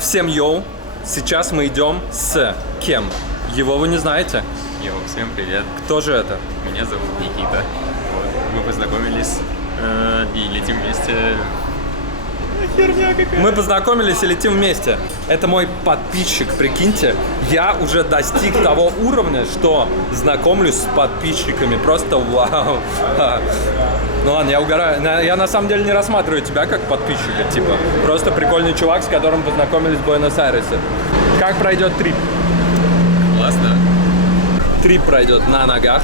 Всем йоу! Сейчас мы идем с кем? Его вы не знаете? Йоу, всем привет. Кто же это? Меня зовут Никита. Вот. Мы познакомились и летим вместе. Херня какая. Мы познакомились и летим вместе. Это мой подписчик, прикиньте. Я уже достиг того уровня, что знакомлюсь с подписчиками. Просто вау. Ну ладно, я угораю. Я на самом деле не рассматриваю тебя как подписчика. Типа, просто прикольный чувак, с которым познакомились в Буэнос-Айресе. Как пройдет трип? Классно. Трип пройдет на ногах.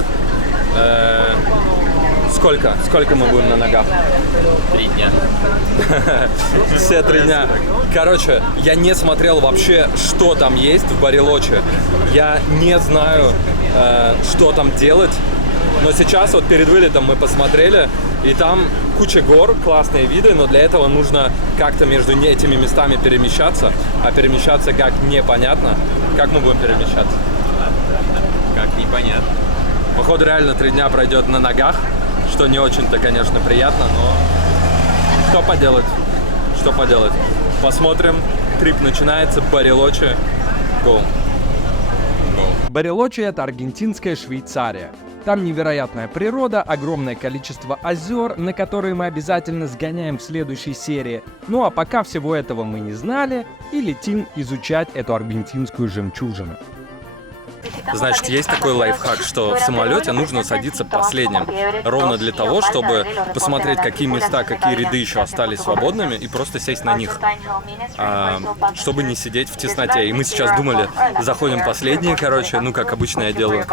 Сколько? Сколько мы будем на ногах? 3 дня. Все 3 дня. Короче, я не смотрел вообще, что там есть в Барелоче. Я не знаю, что там делать. Но сейчас вот перед вылетом мы посмотрели, и там куча гор, классные виды, но для этого нужно как-то между этими местами перемещаться. А перемещаться как непонятно. Как мы будем перемещаться? Как непонятно. Походу реально 3 дня пройдет на ногах, что не очень-то, конечно, приятно, но что поделать? Что поделать? Посмотрим. Трип начинается. Барелоче. Go. Барелоче – это аргентинская Швейцария. Там невероятная природа, огромное количество озер, на которые мы обязательно сгоняем в следующей серии. Ну а пока всего этого мы не знали и летим изучать эту аргентинскую жемчужину. Значит, есть такой лайфхак, что в самолете нужно садиться последним. Ровно для того, чтобы посмотреть, какие места, какие ряды еще остались свободными, и просто сесть на них. Чтобы не сидеть в тесноте. И мы сейчас думали, заходим последние, короче, ну как обычно я делаю,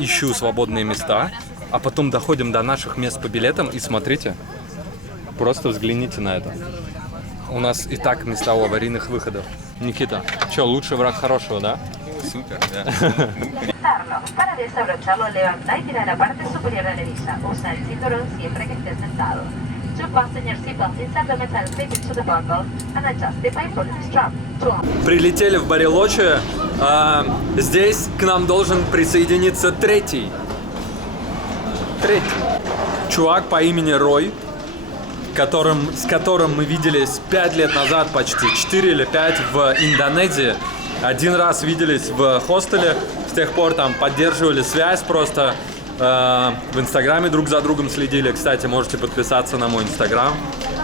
ищу свободные места, а потом доходим до наших мест по билетам, и смотрите, просто взгляните на это. У нас и так места у аварийных выходов. Никита, что, лучший враг хорошего, да? Супер, да. Para desabrocharlo, levanta y tira la parte superior de la hebilla. Usa el cinturón siempre que estés sentado. To fasten your seatbelt, insert the metal clip into the buckle and adjust the pipe pulley strap. Прилетели в Барелоче. Здесь к нам должен присоединиться третий. Чувак по имени Рой, с которым мы виделись 5 лет назад почти, 4 или 5 в Индонезии. Один раз виделись в хостеле, с тех пор там поддерживали связь просто, в Инстаграме друг за другом следили. Кстати, можете подписаться на мой Инстаграм,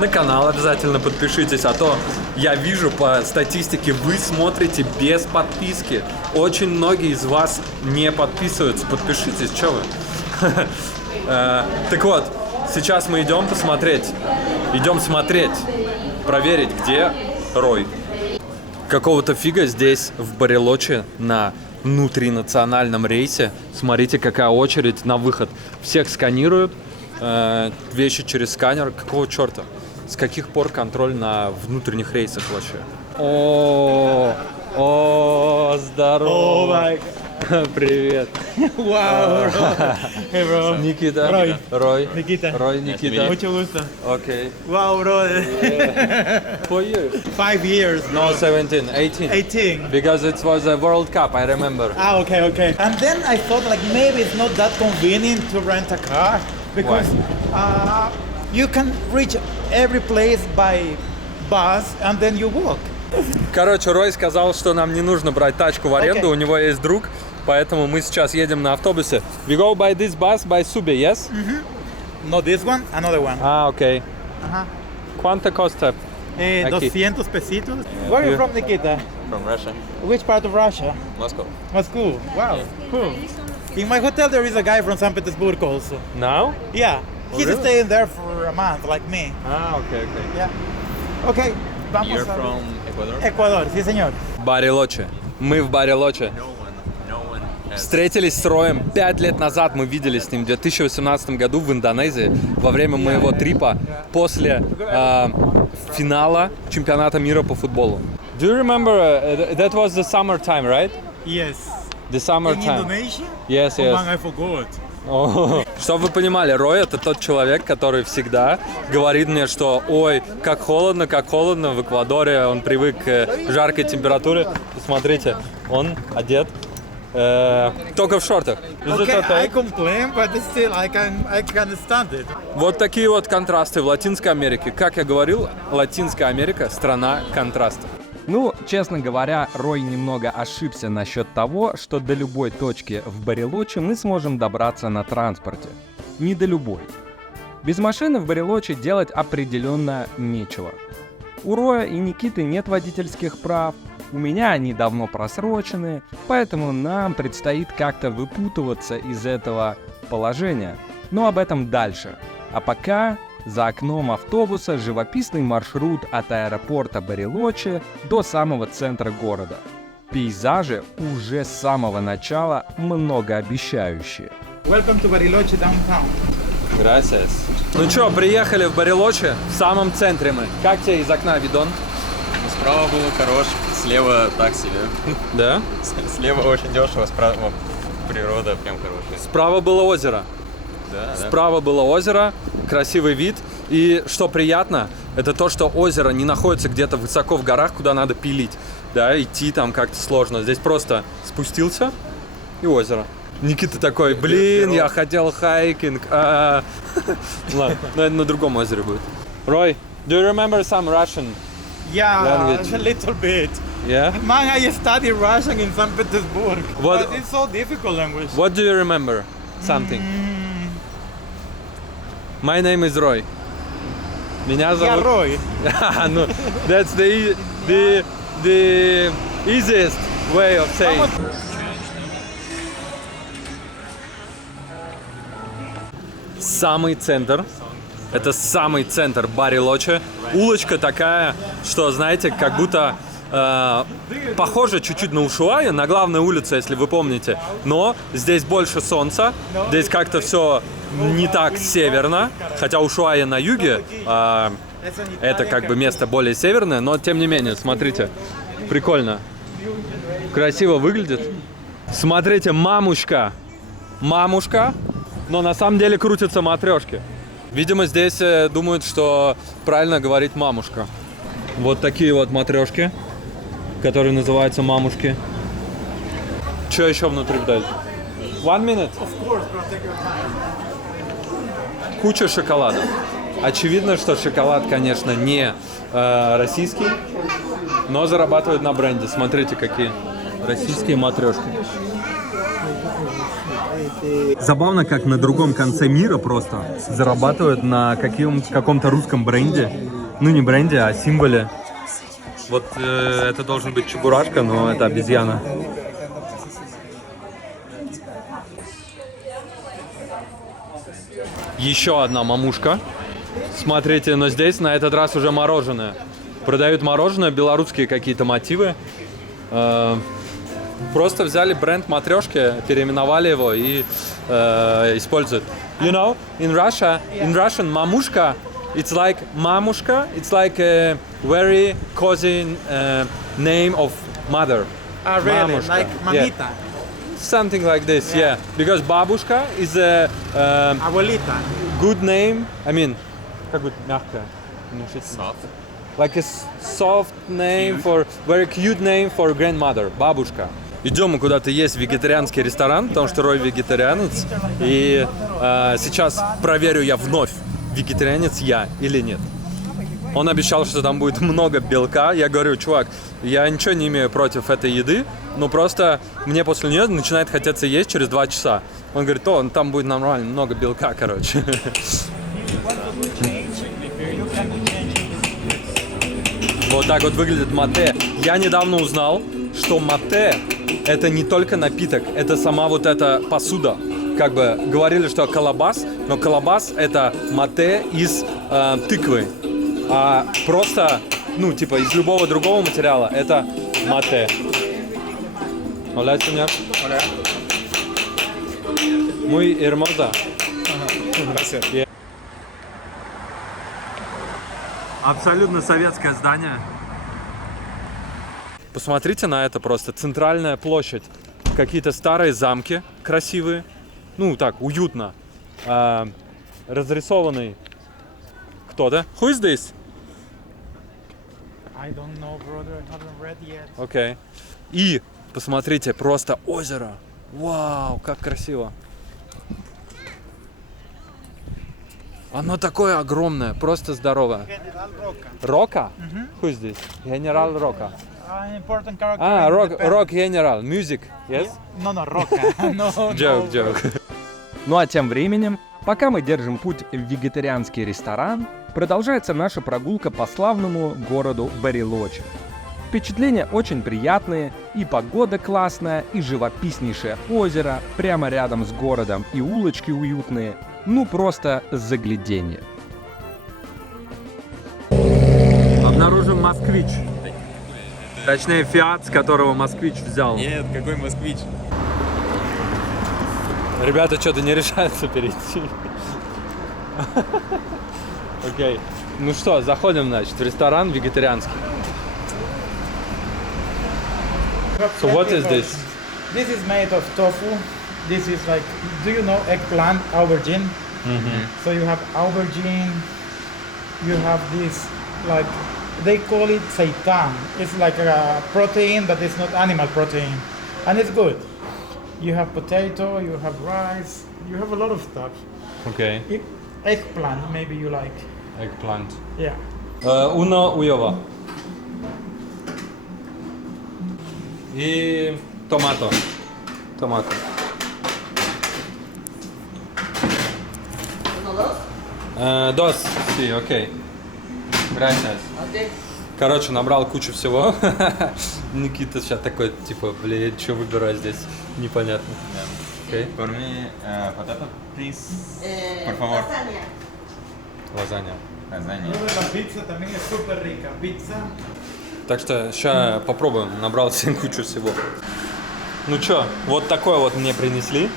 на канал обязательно подпишитесь, а то я вижу по статистике, вы смотрите без подписки. Очень многие из вас не подписываются, подпишитесь, что вы. Так вот, сейчас мы идем смотреть, проверить, где Рой. Какого-то фига здесь, в Барелоче, на внутринациональном рейсе. Смотрите, какая очередь на выход. Всех сканируют, вещи через сканер. Какого черта? С каких пор контроль на внутренних рейсах вообще? О, здорово! Привет! Wow, bro. Hey, bro. Никита. Рой. Никита. Рой, Никита. Mucho gusto. Окей. Wow, bro. 4 years. 5 years. No, 17, 18. 18. Because it was a World Cup, I remember. Ah, okay. And then I thought like maybe it's not that convenient to rent a car because you can reach every place by bus and then you walk. Короче, Рой сказал, что нам не нужно брать тачку в аренду, у него есть друг, поэтому мы сейчас едем на автобусе. We go by this bus by Sube, yes? Not this one, another one. Окей. ¿Cuánto costa? 200 pesitos. Where are you from, Nikita? From Russia. Which part of Russia? Moscow. Moscow. Wow, cool. In my hotel there is a guy from St. Petersburg also. Now? Yeah, he's really? staying there for a month like me. Окей. Yeah. Okay. Vamos You're a from Ecuador? Ecuador, sí, señor. Барелоче. Мы в Барелоче. No one has... Встретились с Роем 5 лет назад, мы виделись с ним в 2018 году в Индонезии во время моего трипа после финала чемпионата мира по футболу. Do you remember that was the summer time, right? Yes. The summer In time. Indonesia? Yes, Oh yes. man, I forgot. Чтобы вы понимали, Рой — это тот человек, который всегда говорит мне, что ой, как холодно в Эквадоре, он привык к жаркой температуре. Посмотрите, он одет только в шортах. Okay, I complain, but still I can understand it. Вот такие вот контрасты в Латинской Америке. Как я говорил, Латинская Америка — страна контрастов. Ну, честно говоря, Рой немного ошибся насчет того, что до любой точки в Барелочи мы сможем добраться на транспорте. Не до любой. Без машины в Барелочи делать определенно нечего. У Роя и Никиты нет водительских прав, у меня они давно просрочены, поэтому нам предстоит как-то выпутываться из этого положения. Но об этом дальше. А пока за окном автобуса живописный маршрут от аэропорта Барелочи до самого центра города. Пейзажи уже с самого начала многообещающие. Welcome to Bariloche downtown. Gracias. Ну чё, приехали в Барелочи, в самом центре мы. Как тебе из окна видон? Справа было хорош, слева так себе. Да? Слева очень дешево, справа природа прям хорошая. Справа было озеро. Да, да. Справа было озеро, красивый вид. И что приятно, это то, что озеро не находится где-то высоко в горах, куда надо пилить. Да, идти там как-то сложно. Здесь просто спустился и озеро. Никита такой, блин, я хотел хайкинг. Ладно, но это на другом озере будет. Roy, do you remember some Russian? Yeah, Language. a little bit. Yeah? Man, I studied Russian in St. Petersburg. What- But it's so difficult language. What do you remember? Something. My name is Roy. Меня Я зовут... Рой. No, that's the easiest way of saying. Самый центр. Это самый центр Барелочи. Улочка такая, что, знаете, как будто похоже чуть-чуть на Ушуая, на главной улице, если вы помните. Но здесь больше солнца, здесь как-то все не так северно. Хотя Ушуая на юге, это как бы место более северное, но тем не менее, смотрите, прикольно. Красиво выглядит. Смотрите, мамушка. Мамушка, но на самом деле крутятся матрешки. Видимо, здесь думают, что правильно говорить мамушка. Вот такие вот матрешки, которые называются мамушки. Что еще внутри дать? 1 minute. Куча шоколада. Очевидно, что шоколад, конечно, не российский, но зарабатывает на бренде. Смотрите, какие российские матрешки. Забавно, как на другом конце мира просто зарабатывают на каком-то русском бренде. Ну, не бренде, а символе. Вот это должен быть чебурашка, но это обезьяна. Еще одна мамушка. Смотрите, но здесь на этот раз уже мороженое. Продают мороженое, белорусские какие-то мотивы. Просто взяли бренд матрешки, переименовали его и используют. You know, in Russian, мамушка, it's like мамушка, it's like a very cozy name of mother. Ah, really? Мамушка. Like Yeah. mamita, Something like this, yeah. Because бабушка is a abuelita. good name. I mean, как будет мягкая? Soft. Like a soft name for, very cute name for grandmother, бабушка. Идем мы куда-то есть в вегетарианский ресторан, потому что Рой вегетарианец. И сейчас проверю я вновь, вегетарианец я или нет. Он обещал, что там будет много белка. Я говорю, чувак, я ничего не имею против этой еды, но просто мне после нее начинает хотеться есть через 2 часа. Он говорит, там будет нормально, много белка, короче. Вот так вот выглядит мате. Я недавно узнал, что мате — это не только напиток, это сама вот эта посуда. Как бы говорили, что колобас, но колобас — это мате из тыквы. А просто, ну, типа, из любого другого материала — это мате. Hola, señor. Hola. Muy hermosa. Gracias. Абсолютно советское здание. Посмотрите на это просто. Центральная площадь. Какие-то старые замки красивые. Ну, так, уютно. Разрисованный кто-то. Who is this? I don't know, brother. I haven't read yet. Окей. И посмотрите, просто озеро. Вау, как красиво. Оно такое огромное, просто здоровое. General Roca. Рока? Who is this? Генерал Рока. an important character. Ah, in rock, the rock general, music, yes? No, no, rock. No, Joke, no. joke. Ну а тем временем, пока мы держим путь в вегетарианский ресторан, продолжается наша прогулка по славному городу Барилочи. Впечатления очень приятные, и погода классная, и живописнейшее озеро прямо рядом с городом, и улочки уютные. Ну просто загляденье. Обнаружим москвич. Точнее, Фиат, с которого москвич взял. Нет, какой москвич? Ребята что-то не решаются перейти. Окей. Ну что, заходим, значит, в ресторан вегетарианский. So what is this? This is made of tofu. This is like, do you know eggplant, aubergine? So you have aubergine, you have this, like, they call it seitan. It's like a protein that is not animal protein. And it's good. You have potato, you have rice, you have a lot of stuff. Окей. Eggplant, maybe you like. Eggplant. Yeah. Uno ujowa. И томато. Томато. Dos, sí, окей. Gracias. Короче, набрал кучу всего. Никита сейчас такой, типа, блин, что выбирать здесь? Непонятно. Окей. For me, potato, please. Por favor. Лазанья. Lasaña. La pizza también es súper rica. Pizza. Так что сейчас попробуем. Набрал всем кучу всего. Ну чё, вот такое вот мне принесли.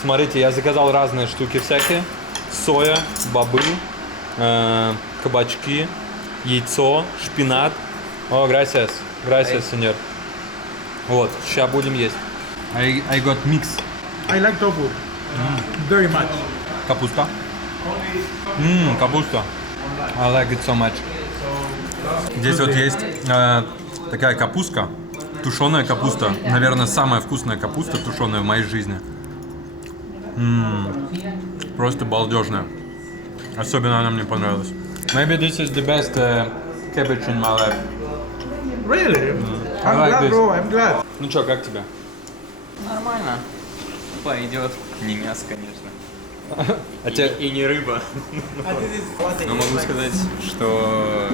Смотрите, я заказал разные штуки всякие. Соя, бобы, кабачки, яйцо, шпинат. О, gracias. Gracias, señor. Вот, сейчас будем есть. I got mix. I like tofu very much. Капуста. Капуста. I like it so much. Здесь вот есть такая капустка, тушеная капуста. Наверное, самая вкусная капуста тушеная в моей жизни. Просто балдежная. Особенно она мне понравилась. Maybe this is the best cabbage in my life. Really? I I'm like glad, this. bro. I'm glad. Ну чё, как тебе? Нормально. Пойдет. Не мясо, конечно. А тебе... И не рыба. Но могу сказать, что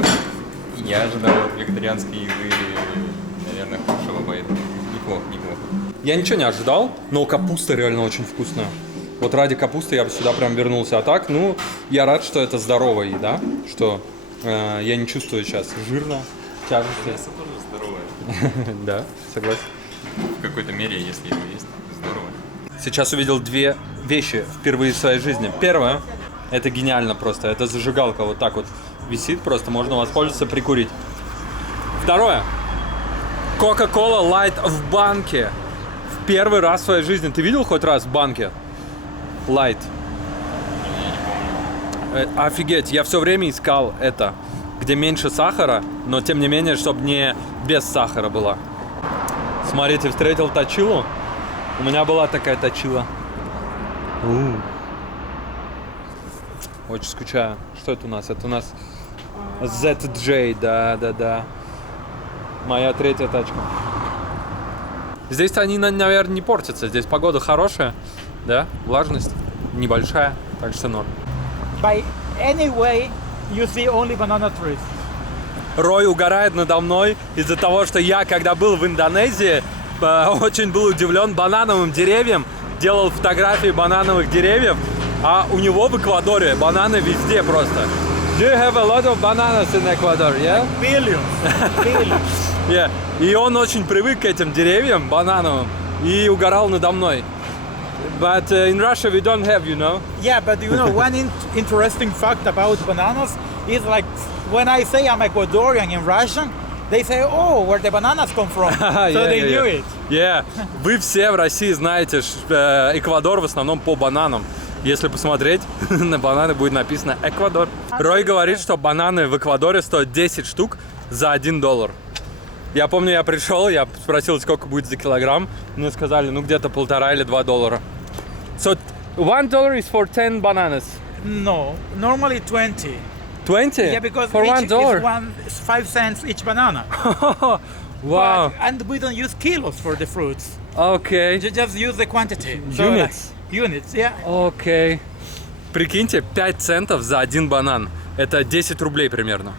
я ожидал от вегетарианской еды, наверное, худшего, поэтому неплохо. Я ничего не ожидал, но капуста реально очень вкусная. Вот ради капусты я бы сюда прям вернулся. А так, ну, я рад, что это здоровая еда, что я не чувствую сейчас жирно, тяжести. Мясо тоже здоровое. Да, согласен. В какой-то мере, если его есть, здорово. Сейчас увидел две вещи впервые в своей жизни. Первое, это гениально просто, это зажигалка вот так вот висит, просто можно воспользоваться, прикурить. Второе, Coca-Cola Light в банке. В первый раз в своей жизни. Ты видел хоть раз в банке Light? Офигеть, я все время искал это, где меньше сахара, но тем не менее, чтобы не без сахара была. Смотрите, встретил точилу. У меня была такая точила. Очень скучаю. Что это у нас? Это у нас ZJ, да. Моя третья тачка. Здесь они, наверное, не портятся. Здесь погода хорошая, да? Влажность небольшая, так что норм. By any way, you see only banana trees. Рой угорает надо мной из-за того, что я, когда был в Индонезии, очень был удивлен банановым деревьям, делал фотографии банановых деревьев, а у него в Эквадоре бананы везде просто. Do you have a lot of bananas in Ecuador, yeah? Billions. Billions. Yeah. И он очень привык к этим деревьям банановым и угорал надо мной. But in Russia we don't have, you know. Yeah, but you know, one interesting fact about bananas is like when I say I'm Ecuadorian in Russian, they say, oh, where the bananas come from. So they knew it. Yeah. Вы все в России знаете, Эквадор в основном по бананам. Если посмотреть, на бананы будет написано Эквадор. Рой говорит, что бананы в Эквадоре стоят 10 штук за $1. Я помню, я пришел, я спросил, сколько будет за килограмм. Мне сказали, ну где-то $1,5 или $2. So $1 is for 10 bananas. No, normally 20. 20? Yeah, because for each $1? is 5 cents each banana. Wow. And we don't use kilos for the fruits. Okay. You just use the quantity. Units. Units, yeah. Окей. Прикиньте, 5 центов за один банан. Это 10 рублей примерно.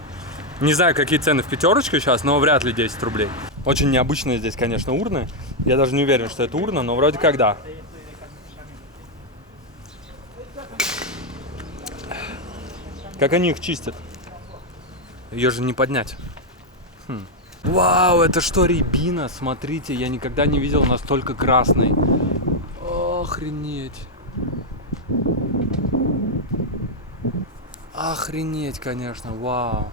Не знаю, какие цены в пятерочке сейчас, но вряд ли 10 рублей. Очень необычные здесь, конечно, урны. Я даже не уверен, что это урна, но вроде как да. Как они их чистят? Ее же не поднять. Вау, это что, рябина? Смотрите, я никогда не видел настолько красной. Охренеть. Охренеть, конечно, вау.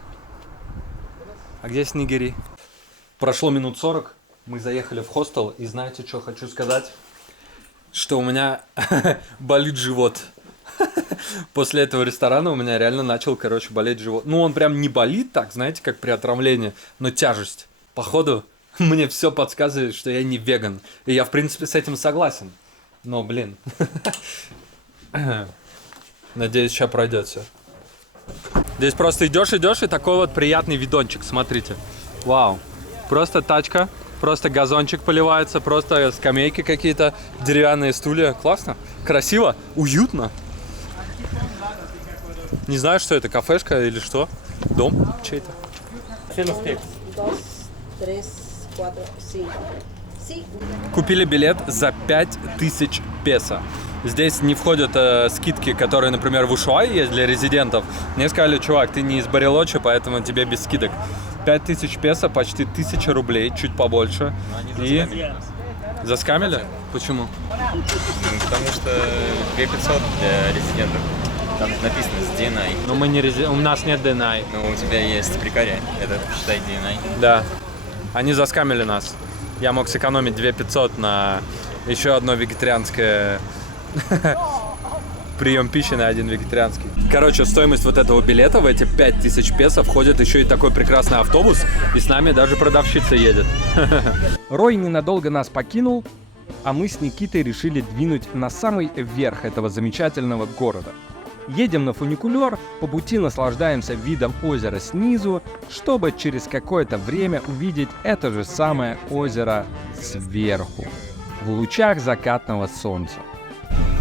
А где снегири? Прошло минут 40, мы заехали в хостел, и знаете, что хочу сказать? Что у меня болит живот. После этого ресторана у меня реально начал, болеть живот. Ну, он прям не болит так, знаете, как при отравлении, но тяжесть. Походу, мне все подсказывает, что я не веган. И я, в принципе, с этим согласен. Но, блин. Надеюсь, сейчас пройдет все. Здесь просто идешь, и такой вот приятный видончик, смотрите. Вау. Просто тачка, просто газончик поливается, просто скамейки какие-то, деревянные стулья. Классно, красиво, уютно. Не знаю, что это, кафешка или что? Дом чей-то? Dos, tres, cuatro, sí. Sí. Купили билет за 5000 песо. Здесь не входят скидки, которые, например, в Ушуае есть для резидентов. Мне сказали, чувак, ты не из Барелочи, поэтому тебе без скидок. 5000 песо, почти 1000 рублей, чуть побольше. И заскамили? Почему? Ну, потому что 2500 для резидентов. Там написано с DNI. Но мы не у нас нет DNI. Но у тебя есть прикария, это считай DNI. Да. Они заскамили нас. Я мог сэкономить 2500 на еще одно вегетарианское прием пищи на один вегетарианский. Короче, стоимость вот этого билета в эти 5000 песо входит еще и такой прекрасный автобус, и с нами даже продавщица едет. Рой ненадолго нас покинул, а мы с Никитой решили двинуть на самый верх этого замечательного города. Едем на фуникулер, по пути наслаждаемся видом озера снизу, чтобы через какое-то время увидеть это же самое озеро сверху, в лучах закатного солнца.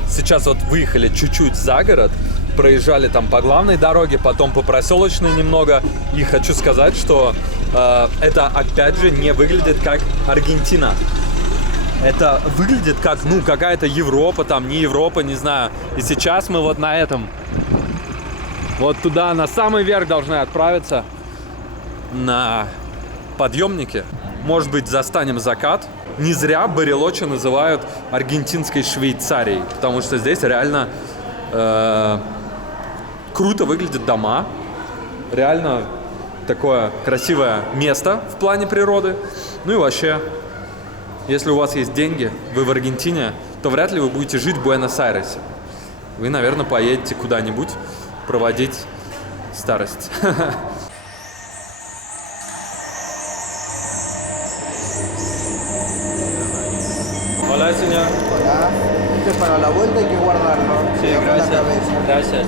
Сейчас вот выехали чуть-чуть за город, проезжали там по главной дороге, потом по проселочной немного, и хочу сказать, что это опять же не выглядит как Аргентина. Это выглядит как, ну, какая-то Европа, там, не Европа, не знаю. И сейчас мы вот на этом, вот туда, на самый верх должны отправиться, на подъемнике. Может быть, застанем закат. Не зря Барелочи называют аргентинской Швейцарией, потому что здесь реально круто выглядят дома. Реально такое красивое место в плане природы. Ну и вообще... Если у вас есть деньги, вы в Аргентине, то вряд ли вы будете жить в Буэнос-Айресе. Вы, наверное, поедете куда-нибудь проводить старость. Hola, señor. Hola. Esto es para la vuelta, hay que guardarlo. Sí, gracias. Gracias.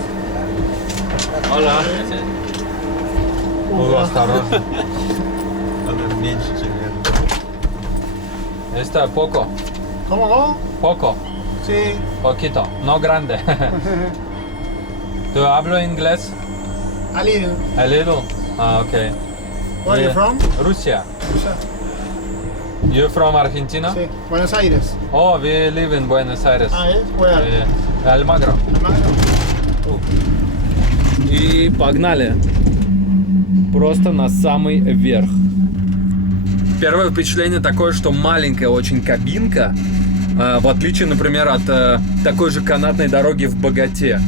Hola. Осторожно. Он меньше, чем я. Está poco. ¿Cómo? Poco. Sí. Poquito. No grande. ¿Tú hablo inglés? A little. A little? Ah, okay. Where are you from? Russia. You from Argentina? Sí. Buenos Aires. Oh, we live in Buenos Aires. Ah, ¿eh? Where? Almagro. И погнали. Просто на самый верх. Первое впечатление такое, что маленькая очень кабинка, в отличие, например, от такой же канатной дороги в Боготе.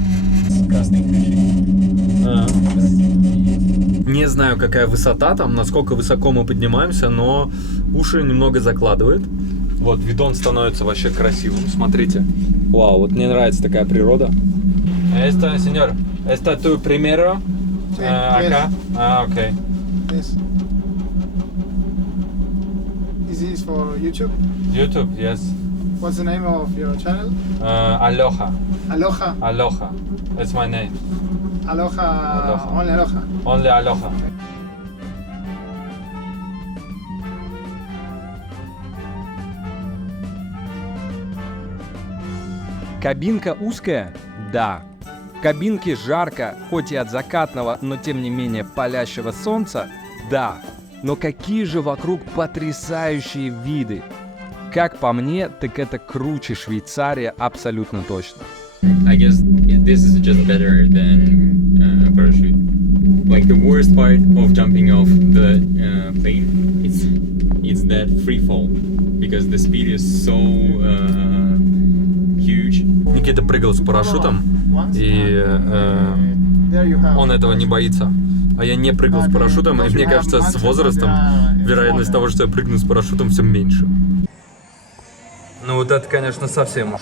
Не знаю, какая высота там, насколько высоко мы поднимаемся, но уши немного закладывает. Вот, видон становится вообще красивым, смотрите. Вау, вот мне нравится такая природа. Esto, señor, ¿esta tu primero? Sí, Acá? yes. Ah, ok. Yes. Is this for YouTube? YouTube, yes. What's the name of your channel? Aloha. Aloha. Aloha. That's my name. Aloha. Aloha. Only Aloha. Only Aloha. Кабинка узкая? Да. В кабинке жарко, хоть и от закатного, но тем не менее палящего солнца? Да. Но какие же вокруг потрясающие виды! Как по мне, так это круче Швейцария абсолютно точно. I guess this is just better than parachute. Like the worst part of jumping off the plane, it's that free fall because the speed is so huge. Никита прыгал с парашютом, и он этого не боится. А я не прыгал с парашютом, и мне кажется, с возрастом вероятность того, что я прыгну с парашютом, все меньше. Ну вот это, конечно, совсем уж.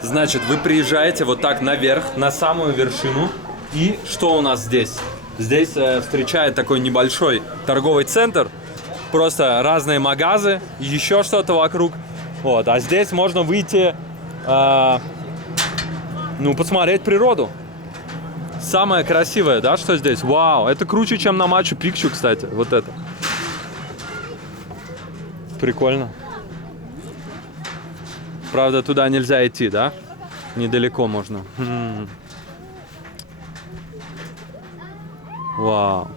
Значит, вы приезжаете вот так наверх, на самую вершину. И что у нас здесь? Здесь встречает такой небольшой торговый центр. Просто разные магазы, еще что-то вокруг. Вот, а здесь можно выйти, посмотреть природу. Самое красивое, да, что здесь? Вау, это круче, чем на Мачу-Пикчу, кстати, вот это. Прикольно. Правда, туда нельзя идти, да? Недалеко можно. Вау.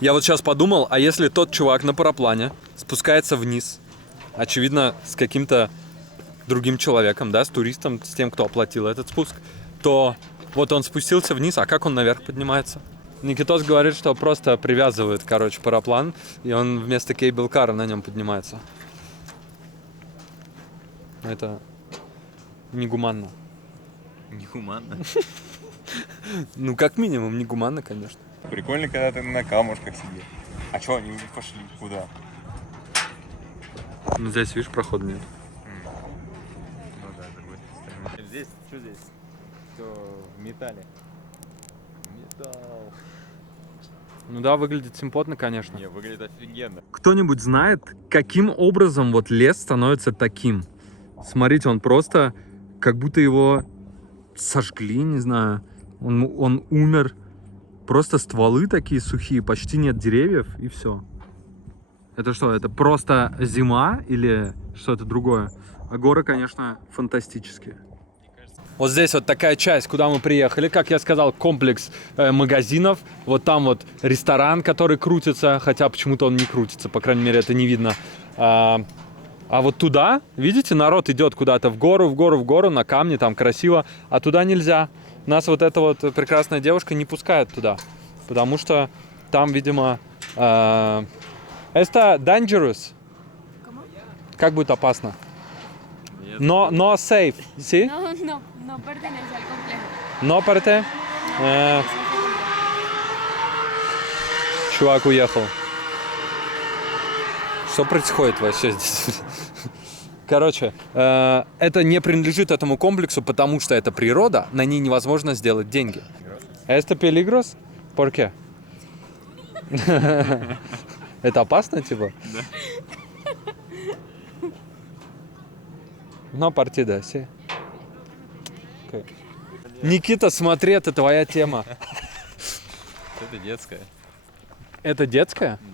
Я вот сейчас подумал, а если тот чувак на параплане спускается вниз, очевидно, с каким-то другим человеком, да, с туристом, с тем, кто оплатил этот спуск, то вот он спустился вниз, а как он наверх поднимается? Никитос говорит, что просто привязывают, параплан, и он вместо кейбл-кара на нем поднимается. Это негуманно. Негуманно. Ну, как минимум, негуманно, конечно. Прикольно, когда ты на камушках сидишь. А чё, они уже пошли? Куда? Ну, здесь, видишь, прохода нет. Ну да, с другой стороны. Здесь, что здесь? Все в металле. Металл. Ну да, выглядит симпотно, конечно. Не, выглядит офигенно. Кто-нибудь знает, каким образом вот лес становится таким? Смотрите, он просто, как будто его сожгли, не знаю. Он умер. Просто стволы такие сухие, почти нет деревьев, и все. Это что, это просто зима или что-то другое? А горы, конечно, фантастические. Вот здесь вот такая часть, куда мы приехали, как я сказал, комплекс магазинов. Вот там вот ресторан, который крутится, хотя почему-то он не крутится, по крайней мере, это не видно. А вот туда, видите, народ идет куда-то в гору, на камни, там красиво, а туда нельзя. Нас вот эта вот прекрасная девушка не пускает туда, потому что там, видимо, это dangerous. Как будет опасно? No safe, ¿sí? No pertenece al complejo. No parte? Чувак уехал. Что происходит вообще здесь? Короче, это не принадлежит этому комплексу, потому что это природа, на ней невозможно сделать деньги. Это peligros? ¿Por qué? Это опасно, типа? Да. No partida, sí. Okay. Никита, смотри, это твоя тема. Это детская. Это детская? Да.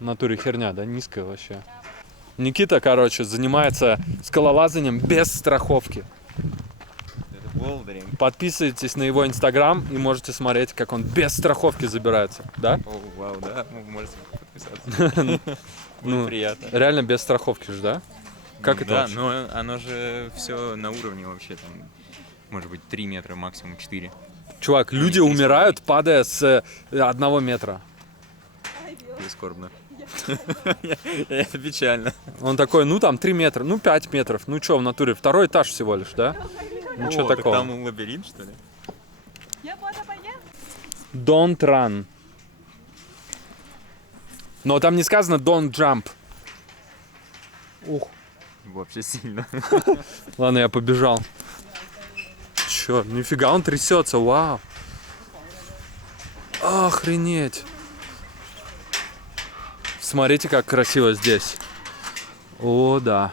В натуре херня, да? Низкая вообще. Никита, короче, занимается скалолазанием без страховки. Это болдеринг. Подписывайтесь на его инстаграм и можете смотреть, как он без страховки забирается, да? О, вау, да, можете подписаться. Будет приятно. Реально без страховки же, да? Как это Да, вообще? но оно же все на уровне вообще, там, может быть, 3 метра, максимум 4. Чувак, люди умирают, падая с 1 метра. Прискорбно. Это печально. Он такой, ну там 3 метра, ну 5 метров, ну что в натуре, 2-й этаж всего лишь, да? Ничего Так такого. там лабиринт, что ли? Don't run. Но там не сказано don't jump. Ух. Вообще сильно. Ладно, я побежал. Чё, нифига, он трясется, вау. Охренеть. Смотрите, как красиво здесь. О, да.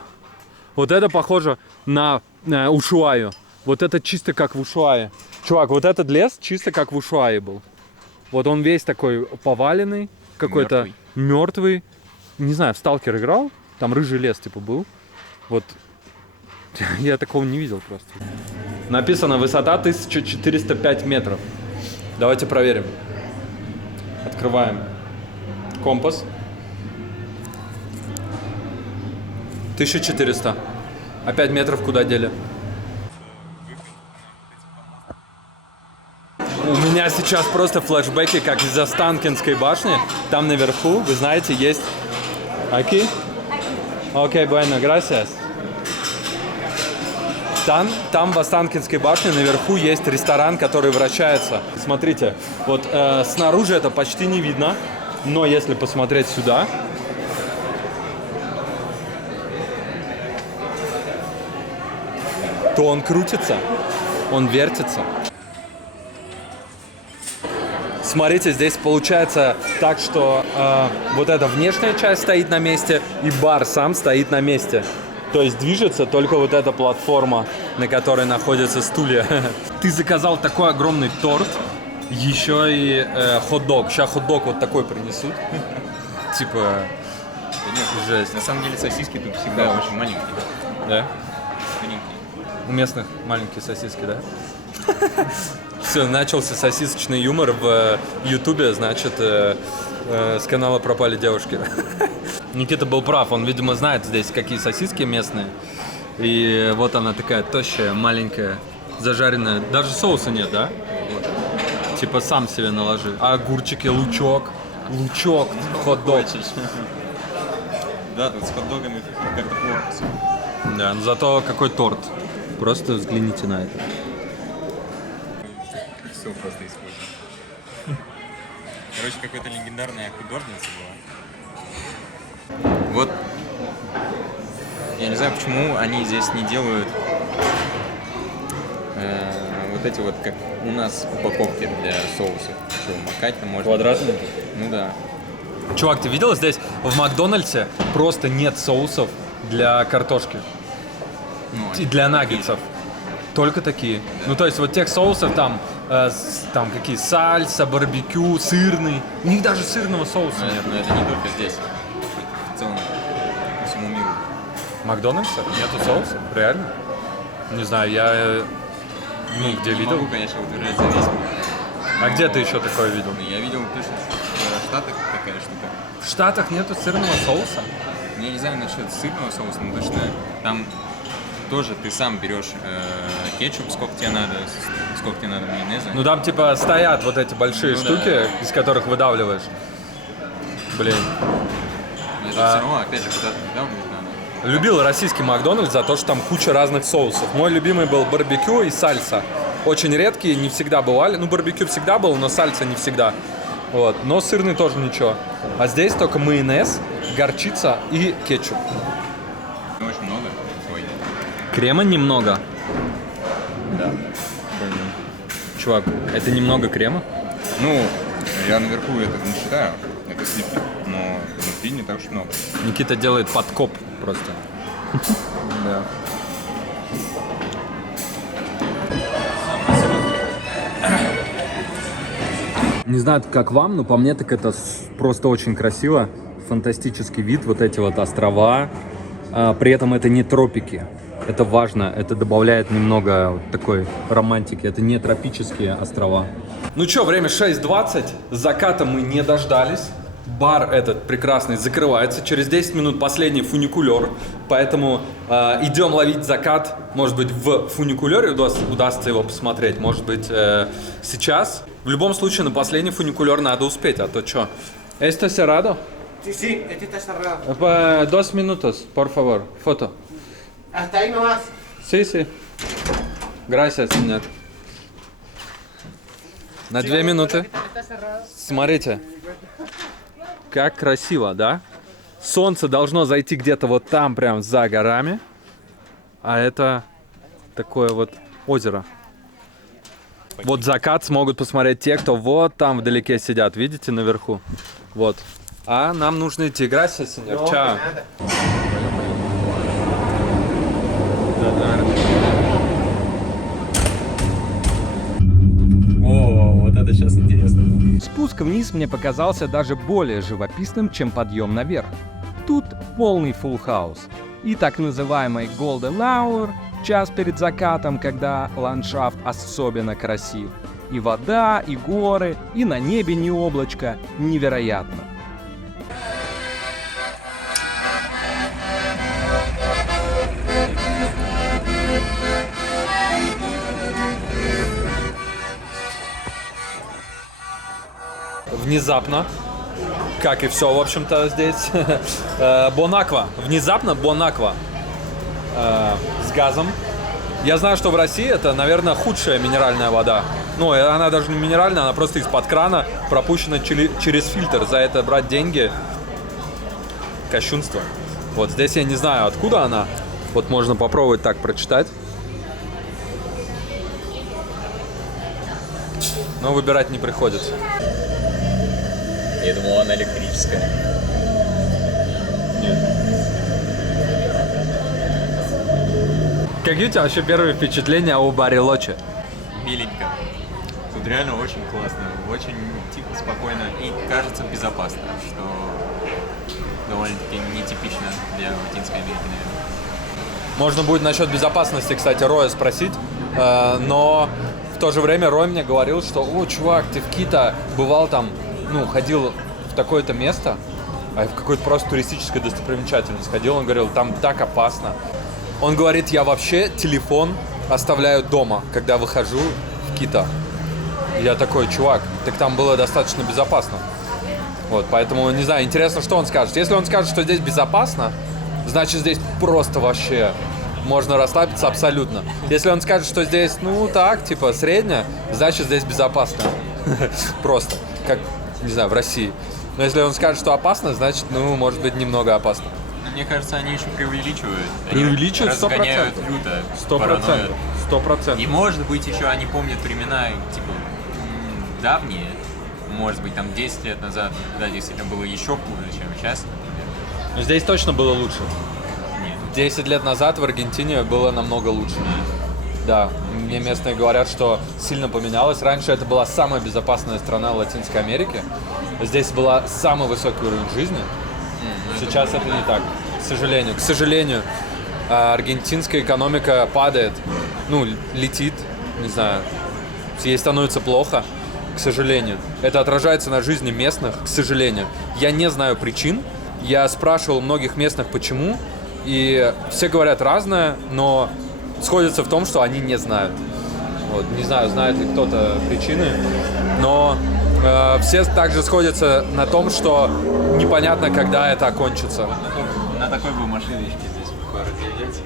Вот это похоже на Ушуаю. Вот это чисто как в Ушуае. Чувак, вот этот лес чисто как в Ушуае был. Вот он весь такой поваленный, какой-то мертвый. Не знаю, в Сталкер играл? Там рыжий лес типа был. Вот я такого не видел просто. Написано высота 1405 метров. Давайте проверим. Открываем компас. 1400. А 5 метров куда дели? У меня сейчас просто флешбеки, как из Останкинской башни. Там наверху, вы знаете, есть... Aquí? Окей, bueno, gracias. Там в Останкинской башне наверху есть ресторан, который вращается. Смотрите, вот снаружи это почти не видно, но если посмотреть сюда, то он крутится, он вертится. Смотрите, здесь получается так, что вот эта внешняя часть стоит на месте, и бар сам стоит на месте. То есть движется только вот эта платформа, на которой находятся стулья. Ты заказал такой огромный торт, еще и хот-дог. Сейчас хот-дог вот такой принесут. Типа, жесть. На самом деле сосиски тут всегда очень маленькие. Да? Маленькие. У местных маленькие сосиски, да? Все, начался сосисочный юмор в Ютубе, значит, с канала «Пропали девушки». Никита был прав, он, видимо, знает здесь, какие сосиски местные. И вот она такая тощая, маленькая, зажаренная. Даже соуса нет, да? Вот. Типа сам себе наложи. А огурчики, лучок, хот-дог. Да, тут с хот-догами как-то плохо. Да, но зато какой торт. Просто взгляните на это. Все просто используем. Короче, какая-то легендарная художница была. Вот. Я не знаю, почему они здесь не делают вот эти вот, как у нас, упаковки для соусов. Что, макать там можно? Квадратные? Ну да. Чувак, ты видел здесь в Макдональдсе просто нет соусов для картошки и для наггетсов. Только такие. Ну, то есть вот тех соусов там, там какие сальса, барбекю, сырный. У них даже сырного соуса нет. Но это не только здесь. В целом, по всему миру. Макдональдса? Нету соуса? Реально? Не знаю, я... Ну, где Не видел? могу, конечно, утверждать за весь мир. А где ты еще такое видел? Ну, я видел точно в Штатах такая штука. В Штатах нету сырного соуса? Я не знаю насчет сырного соуса, но точно там тоже ты сам берешь кетчуп, сколько тебе надо майонеза. Ну, там типа стоят вот эти большие штуки, из которых выдавливаешь. Блин. Но это все равно, опять же, куда-то выдавливать надо. Любил российский Макдональдс за то, что там куча разных соусов. Мой любимый был барбекю и сальса. Очень редкие, не всегда бывали. Ну, барбекю всегда был, но сальса не всегда. Вот. Но сырный тоже ничего. А здесь только майонез, горчица и кетчуп. Очень много. Ой. Крема немного. Да. Чувак, это немного крема? Ну, я наверху это не считаю, это сливки, но внутри не так уж много. Никита делает подкоп просто. Да. Не знаю, как вам, но по мне так это просто очень красиво. Фантастический вид, вот эти вот острова. При этом это не тропики. Это важно, это добавляет немного вот такой романтики. Это не тропические острова. Ну что, время 6:20. Заката мы не дождались. Бар этот прекрасный закрывается. Через 10 минут последний фуникулер. Поэтому идем ловить закат. Может быть, в фуникулере удастся его посмотреть. Может быть, сейчас. В любом случае, на последний фуникулер надо успеть. А то что? ¿Está cerrado? Sí, sí, este está cerrado. 2 minutos, por favor. Foto. Hasta ahí nomás. Sí, sí. Gracias, señor. На 2 минуты. Смотрите. Как красиво, да? Солнце должно зайти где-то вот там, прям за горами. А это такое вот озеро. Вот закат смогут посмотреть те, кто вот там вдалеке сидят. Видите, наверху? Вот. А нам нужно идти. Gracias, señor. Чао. О, вот это сейчас интересно. Спуск вниз мне показался даже более живописным, чем подъем наверх. Тут полный full house. И так называемый Golden Hour, час перед закатом, когда ландшафт особенно красив. И вода, и горы, и на небе не облачко. Невероятно. Внезапно, как и все, в общем-то, здесь, Бонаква. Внезапно Бонаква с газом. Я знаю, что в России это, наверное, худшая минеральная вода. Ну, она даже не минеральная, она просто из-под крана пропущена через фильтр. За это брать деньги — кощунство. Вот здесь я не знаю, откуда она. Вот можно попробовать так прочитать. Но выбирать не приходится. Я думал, она электрическая. Нет. Какие у тебя вообще первые впечатления о Барелоче? Миленько. Тут реально очень классно, очень тихо, спокойно и кажется безопасно, что довольно-таки нетипично для Латинской Америки, наверное. Можно будет насчет безопасности, кстати, Роя спросить, но в то же время Рой мне говорил, что: о, чувак, ты в Кито бывал там, ну, ходил в такое-то место, а в какую-то просто туристическую достопримечательность ходил, он говорил, там так опасно. Он говорит, я вообще телефон оставляю дома, когда выхожу в Кито. Я такой, чувак, так там было достаточно безопасно. Вот, поэтому, не знаю, интересно, что он скажет. Если он скажет, что здесь безопасно, значит, здесь просто вообще можно расслабиться абсолютно. Если он скажет, что здесь, ну, так, типа, среднее, значит, здесь безопасно. Просто, как, не знаю, в России. Но если он скажет, что опасно, значит, ну, может быть, немного опасно. Мне кажется, они еще преувеличивают. Преувеличивают 100%. Разгоняют люто. 100%. 100%. И может быть еще они помнят времена, типа, давние. Может быть, там 10 лет назад, да, действительно было еще хуже, чем сейчас, например. Но здесь точно было лучше. Нет. 10 лет назад в Аргентине было намного лучше. Да, мне местные говорят, что сильно поменялось. Раньше это была самая безопасная страна Латинской Америки. Здесь была самый высокий уровень жизни. Сейчас это не так, к сожалению. К сожалению, аргентинская экономика падает, ну, летит, не знаю, ей становится плохо, к сожалению. Это отражается на жизни местных, к сожалению. Я не знаю причин, я спрашивал многих местных, почему, и все говорят разное, но сходятся в том, что они не знают. Вот, не знаю, знает ли кто-то причины, но все также сходятся на том, что непонятно, когда это окончится. На такой бы машиночке здесь в городе едете.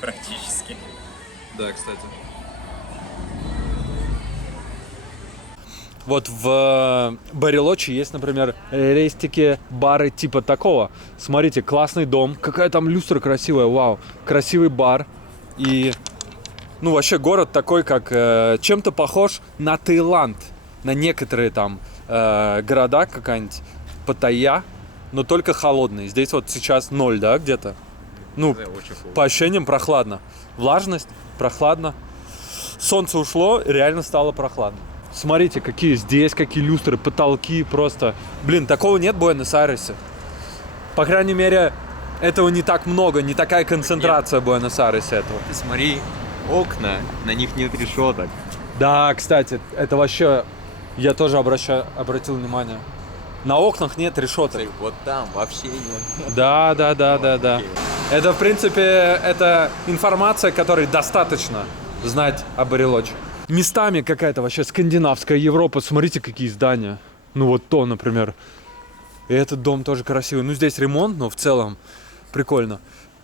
Практически. Да, кстати. Вот в Барелоче есть, например, рестики, бары типа такого. Смотрите, классный дом, какая там люстра красивая, вау. Красивый бар. И, ну, вообще город такой, как чем-то похож на Таиланд. На некоторые там города, какая-нибудь Паттайя, но только холодный. Здесь вот сейчас 0, да, где-то? Ну, по ощущениям прохладно. Влажность, прохладно. Солнце ушло, реально стало прохладно. Смотрите, какие здесь, какие люстры, потолки просто. Блин, такого нет в Буэнос-Айресе. По крайней мере, этого не так много, не такая концентрация в Буэнос-Айресе этого. Ты смотри, окна, на них нет решеток. Да, кстати, это вообще, я тоже обратил внимание. На окнах нет решеток. Вот там вообще нет. Да. Это, в принципе, это информация, которой достаточно знать о Барелоче. Местами какая-то вообще скандинавская Европа. Смотрите, какие здания. Ну вот то, например. И этот дом тоже красивый. Ну здесь ремонт, но в целом прикольно.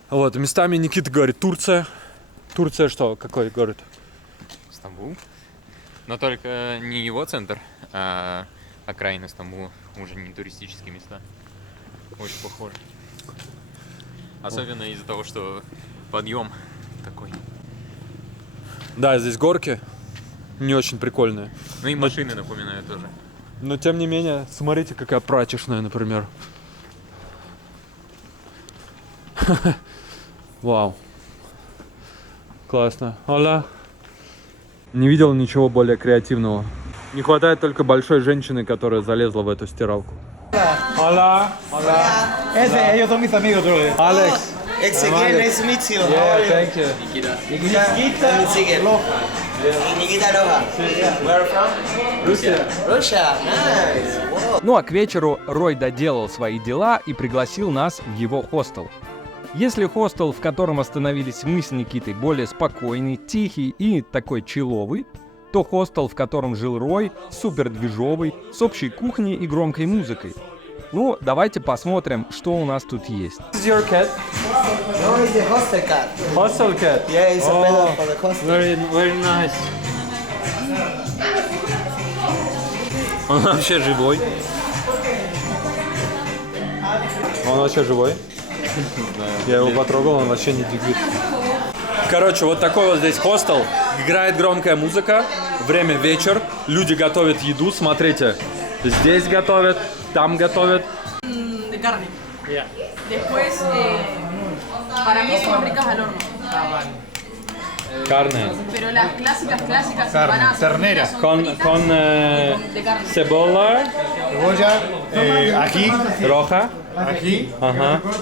Вот, местами Никита говорит Турция. Турция что? Какой город? Стамбул. Но только не его центр, а окраина Стамбула. Уже не туристические места. Очень похоже. Особенно из-за того, что подъем такой. Да, здесь горки. Не очень прикольные. Ну и машины напоминают тоже. Но тем не менее, смотрите, какая прачечная, например. Вау. Классно. Hola. Не видел ничего более креативного. Не хватает только большой женщины, которая залезла в эту стиралку. Hola. Ellos son mis amigos, brother. Alex. Ezequiel, nice to meet you. Yeah, thank you. Nikita Loja. Where from? Russia. Russia. Nice. Wow. Ну а к вечеру Рой доделал свои дела и пригласил нас в его хостел. Если хостел, в котором остановились мы с Никитой, более спокойный, тихий и такой чиловый, то хостел, в котором жил Рой, супер движовый, с общей кухней и громкой музыкой. Ну, давайте посмотрим, что у нас тут есть. This is your cat? No, it's a hostel cat. Hostel cat? Yeah, it's a better for the hostel. Very nice. Он вообще живой. Он вообще живой? Я его потрогал, он вообще не двигается. Короче, вот такой вот здесь хостел. Играет громкая музыка. Время вечер. Люди готовят еду. Смотрите. Здесь готовят, там готовят. De carne. Después, para mí son ricas al horno. Carne. Pero las clásicas empanadas Ternera. Con de carne. cebolla Cebolla, ají, roja. ají,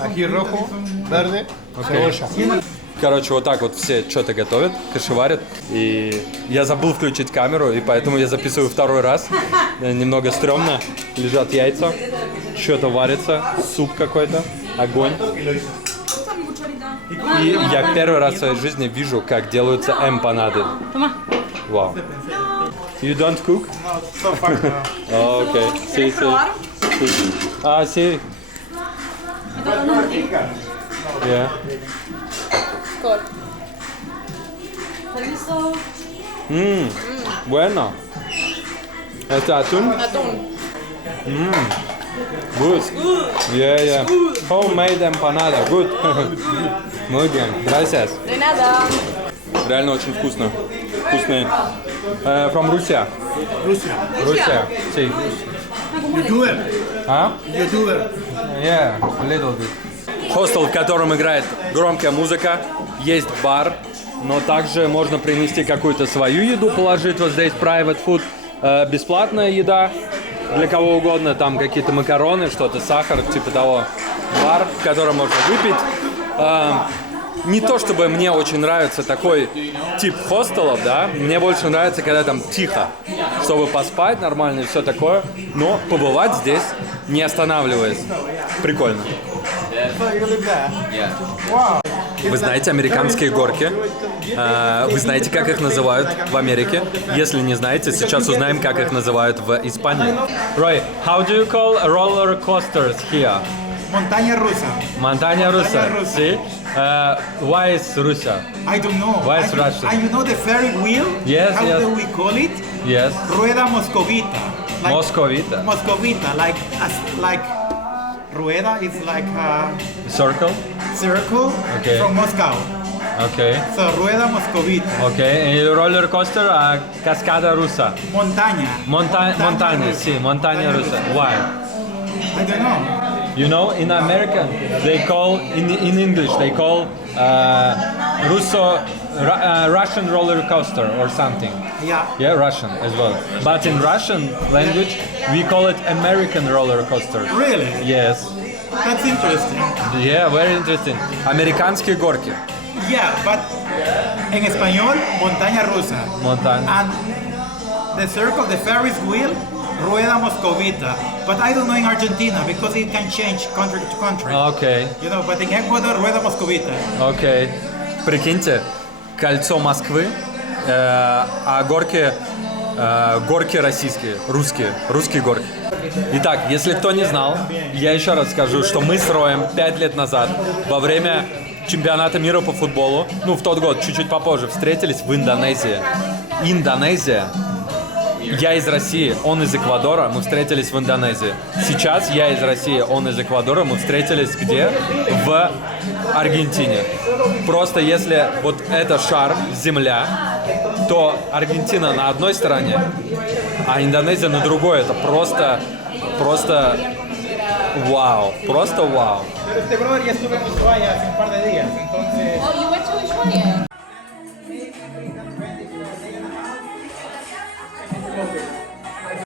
ají rojo, verde, cebolla. Короче, вот так вот все что-то готовят, кашеварят. И я забыл включить камеру, и поэтому я записываю второй раз. Немного стрёмно. Лежат яйца, что-то варится, суп какой-то, огонь. И я первый раз в своей жизни вижу, как делаются эмпанады. Вау. You don't cook? So far, no. Oh, okay. Sí, sí. Ah, sí. Yeah. Bueno. Это atún? Atún. Good. Yeah, yeah. Homemade empanada. Good. Muy bien. Gracias. De nada. Реально очень вкусно. Вкусные. From Russia. Russia. Sí. YouTuber, А? YouTuber. Yeah, a little bit. Хостел, в котором играет громкая музыка, есть бар, но также можно принести какую-то свою еду, положить вот здесь private food, бесплатная еда для кого угодно, там какие-то макароны, что-то, сахар, типа того. Бар, в котором можно выпить. Не то чтобы мне очень нравится такой тип хостелов, да, мне больше нравится, когда там тихо, чтобы поспать нормально и все такое, но побывать здесь, не останавливаясь. Прикольно. Вы знаете американские горки? Вы знаете, как их называют в Америке? Если не знаете, сейчас узнаем, как их называют в Испании. Roy, how do you call roller coasters here? Montaña rusa. Montaña rusa. rusa. See? Why is Russia? I don't know. Why is Russia? And you know the Ferry wheel? Yes, How yes. do we call it? Yes. Rueda moscovita. Moscovita. Moscovita, like rueda is like a Circle. circle Okay. from Moscow. Okay. So rueda moscovita. Okay. And roller coaster, cascada rusa. Montaña. Montaña, sí, montaña rusa. Why? I don't know. You know, in American, they call, in English, they call Russian roller coaster or something. Yeah. Yeah, Russian as well. But in Russian language, we call it American roller coaster. Really? Yes. That's interesting. Yeah, very interesting. Американские горки. Yeah, but en español, montaña rusa. Montaña. And the circle, the Ferris wheel, rueda moscovita. But I don't know in Argentina because it can change country to country. Okay. You know, but in Ecuador, rueda moscovita. Окей. Прикиньте, кольцо Москвы, а горки российские, русские горки. Итак, если кто не знал, я еще раз скажу, что мы с Роем 5 лет назад во время чемпионата мира по футболу, ну в тот год, чуть-чуть попозже, встретились в Индонезии. Индонезия. Я из России, он из Эквадора, мы встретились в Индонезии. Сейчас я из России, он из Эквадора, мы встретились где? В Аргентине. Просто если вот это шар, земля, то Аргентина на одной стороне, а Индонезия на другой. Это просто вау, просто вау. Pero este brother ya estuvo en Ushuaia hace un par de días, entonces... Oh, you went to Ushuaia?